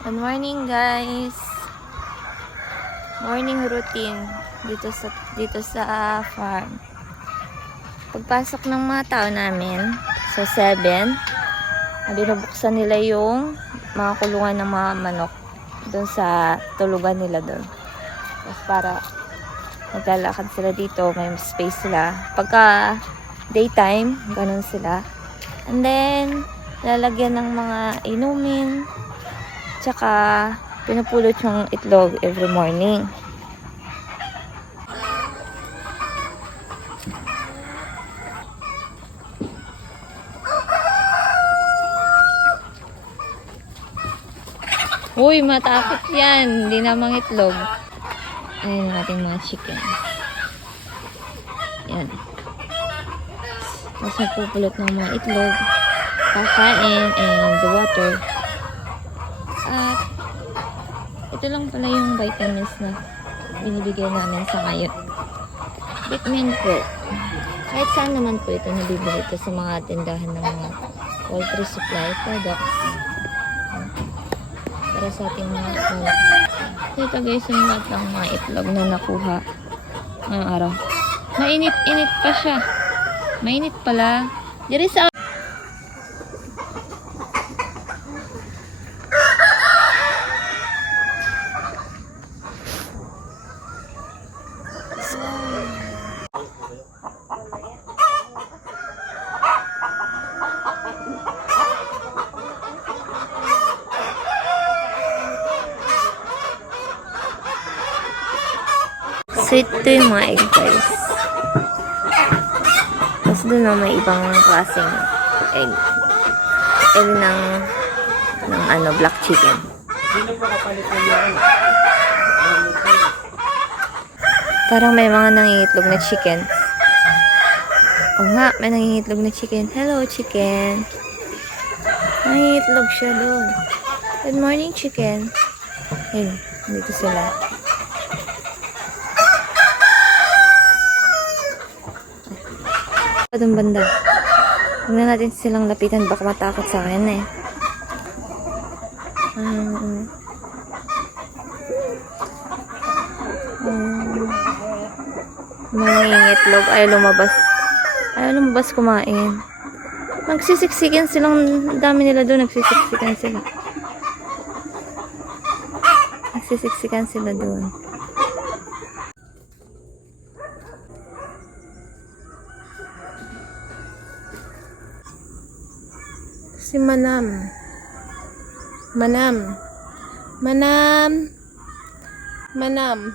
Good morning, guys. Morning routine dito sa farm. Pagpasok ng mga tao namin sa 7, binubuksan nila yung mga kulungan ng mga manok doon sa tulugan nila doon. Tapos para maglalakad sila dito, may space sila. Pagka daytime, ganun sila. And then, lalagyan ng mga inumin. Tsaka, pinupulot yung itlog every morning. Uy, matakot yan. Hindi namang itlog. Ayan ang ating mga chicken. Yan. Tapos magpupulot ng mga itlog, kakain, and the water. At ito lang pala yung vitamins na binibigay namin sa ngayon. Vitamin Pro. Kahit saan naman po ito nabibili ito sa mga tindahan ng mga poultry supply products. Para sa ating mga manok. Ito guys yung lahat ng mga itlog na nakuha ngayong araw. Mainit-init pa siya. Mainit pala. Diri sa sweet to yung mga egg guys. Tapos doon na may ibang klaseng egg. Egg ng black chicken. Parang may mga nangingitlog na chicken. Oo nga, may nangingitlog na chicken. Hello, chicken. Nangingitlog siya doon. Good morning, chicken. Ayun, dito sila. Doon banda. Huwag na natin silang lapitan. Baka matakot sa akin eh. Nangingitlog. Ayaw lumabas. Ayaw lumabas kumain. Nagsisiksikan silang dami nila doon. Nagsisiksikan sila. Nagsisiksikan sila doon. Si Manam. Manam. Manam. Manam.